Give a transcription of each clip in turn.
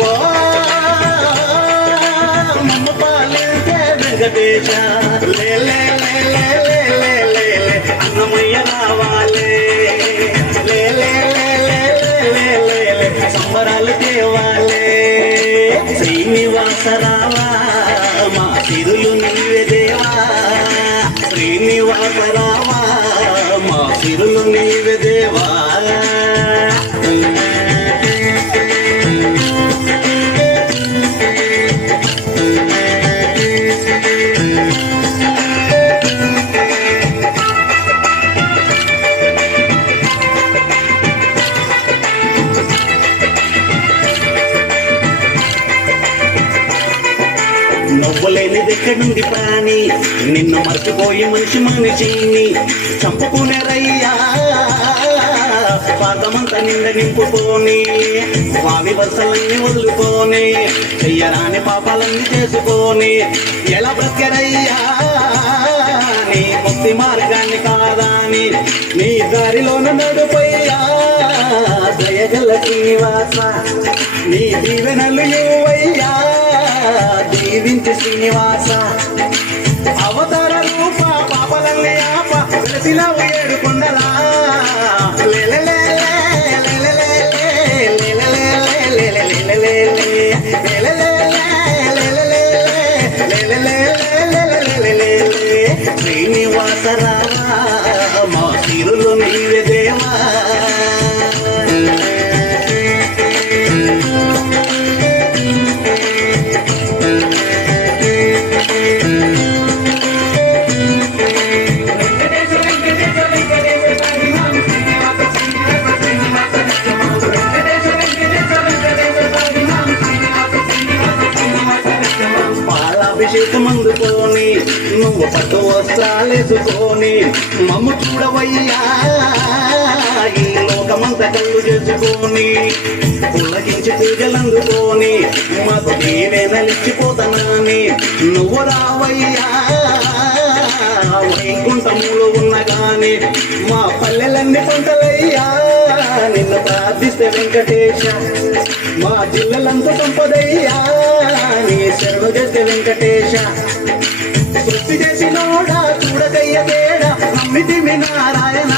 ఓ మమ్మ పాలించే వెంకటేశ లే లే లే లే లే లే లే అన్నమయ్య రావాలే లే లే లే లే లే లే లే సంబరాలు తేవాలే శ్రీనివాస రావా మా సిరులు నీవే దేవా శ్రీనివాస రావా మా సిరులు నీవే దేవా నవ్వలేనిదెక్కడుంది ప్రాణి నిన్ను మర్చిపోయి మనిషిని చంపుకునేరయ్యా పాదమంతా నిండ నింపుకొని స్వామి వరుసలన్నీ వదులుకొని చెయ్యరాని పాపాలన్నీ చేసుకొని ఎలా బ్రతికరయ్యా నీ ముక్తి మార్గాన్ని కాదాని నీ దారిలోన నడుపయ్యా దయగల శ్రీనివాస నీ దీవెనలు యువయ్యా దీవించి శ్రీనివాస అవతార రూప పాపలన్నీ ఆప వెలసినవు ఏడు కొండలా శ్రీనివాస రావా మా సిరులు నీవే దేవా అభిషేకం అందుకొని నువ్వు పట్టు వస్త్రాలేసుకొని మమ్ము చూడవయ్యా ఈ లోకమంతా కళ్ళు చేసుకొని పుల్లకించి పూజలు అందుకొని మాకు దీవెనలిచ్చిపోతానని నువ్వు రావయ్యా వైకుంఠములో ఉన్న గాని మా పల్లెలన్నీ పంటలయ్యా నిన్ను ప్రార్థిస్తే వెంకటేశ మా జిల్లలంతా సంపదయ్యా నీ శరణు చేస్తే వెంకటేశ సృష్టి చేసినోడా చూడకయ్య తేడా నమ్మితి మీ నారాయణ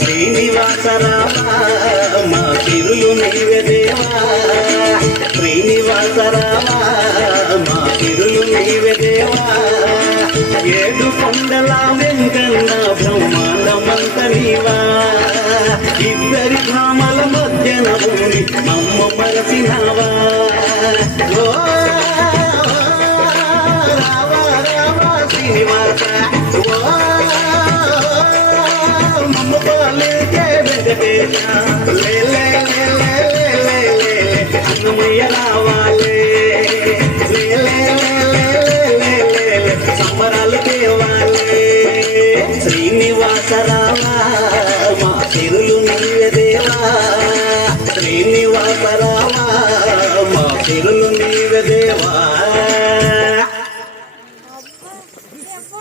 శ్రీనివాస రావా మా సిరులు నీవే దేవా శ్రీనివాస రావా మా సిరులు నీవే దేవా ఏడు కొండల వెంకన్న బ్రహ్మాండమంత నీవా ఇద్దరి ధామల మధ్యన ఉండి అమ్మ మరసినవా ఓ రావా రావా శ్రీనివాస ఓ మమ్మ పాలించే వెంకటేశ లే లే లే లే లే లే అన్నమయ్య రావాలే లే లే లే లే లే సంబరాలు తేవాలే శ్రీనివాస రావా మా సిరులు